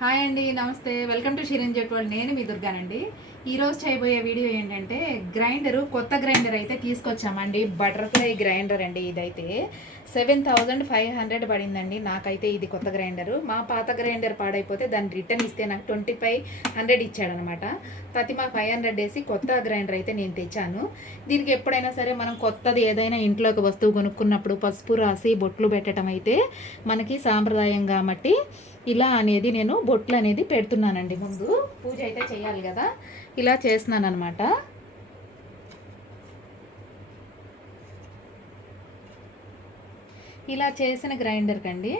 Hi అండి, నమస్తే. Welcome to Shirin Jetwal. నేను మీ దుర్గానండి. ఈరోజు చేయబోయే వీడియో ఏంటంటే కొత్త గ్రైండర్ అయితే తీసుకొచ్చామండి. బటర్ఫ్లై గ్రైండర్ అండి. ఇదైతే 7,500 పడిందండి నాకైతే. ఇది కొత్త గ్రైండరు. మా పాత గ్రైండర్ పాడైపోతే దాన్ని రిటర్న్ ఇస్తే నాకు 2,500 ఇచ్చాడనమాట. మా 500 వేసి కొత్త గ్రైండర్ అయితే నేను తెచ్చాను. దీనికి ఎప్పుడైనా సరే మనం కొత్తది ఏదైనా ఇంట్లోకి వస్తువు కొనుక్కున్నప్పుడు పసుపు రాసి బొట్లు పెట్టడం అయితే మనకి సాంప్రదాయం కాబట్టి ఇలా అనేది నేను బొట్లు అనేది పెడుతున్నానండి. ముందు పూజ అయితే చేయాలి కదా, ఇలా చేస్తున్నాను అనమాట. ఇలా చేసిన గ్రైండర్కి అండి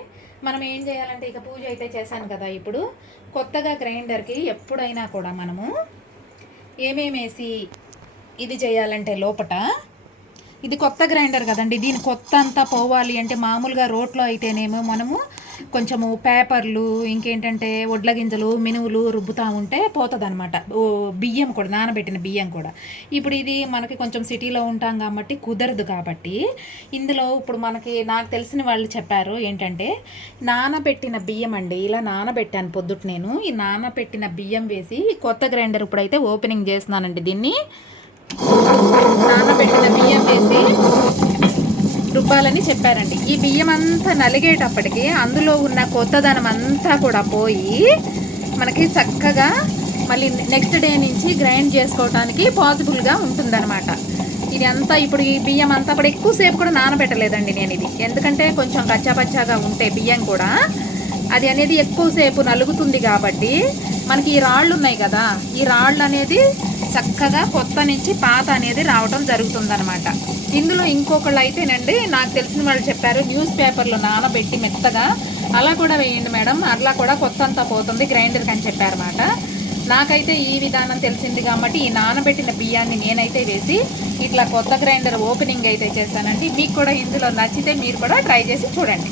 మనం ఏం చేయాలంటే, ఇక పూజ అయితే చేశాను కదా, ఇప్పుడు కొత్తగా గ్రైండర్కి ఎప్పుడైనా కూడా మనము ఏమేమి వేసి ఇది చేయాలంటే లోపట, ఇది కొత్త గ్రైండర్ కదండి, దీని కొత్త అంతా పోవాలి అంటే మామూలుగా రోట్లో అయితేనేమో మనము కొంచెము పేపర్లు ఇంకేంటంటే వడ్ల గింజలు మినువులు రుబ్బుతూ ఉంటే పోతుంది అనమాట. బియ్యం కూడా, నానబెట్టిన బియ్యం కూడా. ఇప్పుడు ఇది మనకి కొంచెం సిటీలో ఉంటాం కాబట్టి కుదరదు. కాబట్టి ఇందులో ఇప్పుడు నాకు తెలిసిన వాళ్ళు చెప్పారు ఏంటంటే, నానబెట్టిన బియ్యం అండి. ఇలా నానబెట్టాను పొద్దుట నేను. ఈ నానబెట్టిన బియ్యం వేసి కొత్త గ్రైండర్ ఇప్పుడైతే ఓపెనింగ్ చేస్తున్నానండి. దీన్ని నానబెట్టిన బియ్యం వేసి రుబ్బాలని చెప్పారండి. ఈ బియ్యం అంతా నలిగేటప్పటికి అందులో ఉన్న కొత్తదనం అంతా కూడా పోయి మనకి చక్కగా మళ్ళీ నెక్స్ట్ డే నుంచి గ్రైండ్ చేసుకోవడానికి పాసిబుల్గా ఉంటుందన్నమాట. ఇది అంతా ఇప్పుడు ఈ బియ్యం అంతా కూడా ఎక్కువసేపు కూడా నానబెట్టలేదండి నేను ఇది. ఎందుకంటే కొంచెం కచ్చాపచ్చాగా ఉంటే బియ్యం కూడా అది అనేది ఎక్కువసేపు నలుగుతుంది కాబట్టి మనకి ఈ రాళ్ళు ఉన్నాయి కదా, ఈ రాళ్ళు అనేది చక్కగా కొత్త నుంచి పాత అనేది రావడం జరుగుతుందనమాట. ఇందులో ఇంకొకళ్ళు అయితేనండి, నాకు తెలిసిన వాళ్ళు చెప్పారు, న్యూస్ పేపర్లో నానబెట్టి మెత్తగా అలా కూడా వేయండి మేడం, అట్లా కూడా కొత్త అంతా పోతుంది గ్రైండర్కి అని చెప్పారన్నమాట. నాకైతే ఈ విధానం తెలిసింది కాబట్టి ఈ నానబెట్టిన బియ్యాన్ని నేనైతే వేసి ఇట్లా కొత్త గ్రైండర్ ఓపెనింగ్ అయితే చేశానండి. మీకు కూడా ఇందులో నచ్చితే మీరు కూడా ట్రై చేసి చూడండి.